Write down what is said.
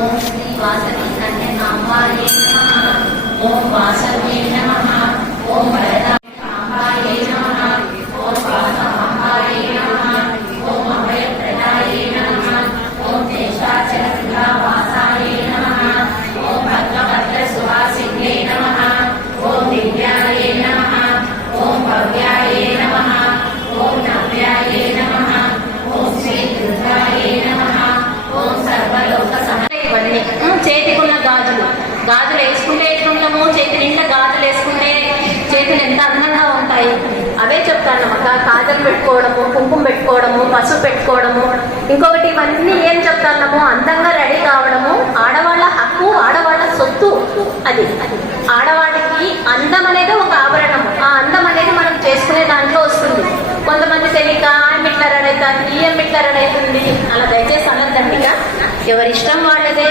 ओम श्री वासवी सन्य ओम वास వేసుకుంటే చేతి నిండా గాజులు వేసుకుంటే చేతులు ఎంత అందంగా ఉంటాయి? అవే చెప్తాను. అన్నమాట కాజలు పెట్టుకోవడము కుంకుమ పెట్టుకోవడము పసుపు పెట్టుకోవడము. ఇంకొకటి ఇవన్నీ ఏం చెప్తాము అందంగా రెడీ కావడము. ఆడవాళ్ళ హక్కు ఆడవాళ్ళ సొత్తు. అది ఆడవాడికి అందం అనేది ఒక ఆభరణం. ఆ అందం అనేది మనం చేసుకునే దాంట్లో వస్తుంది. కొంతమంది తెలియక ఆమె ఇట్లా రెడీ అవుతుంది ఈఎం ఇట్లా రెడీ అవుతుంది అలా దయచేసి అనద్దండి ఎవరిష్టం ఎవరి ఇష్టం వాళ్ళదే.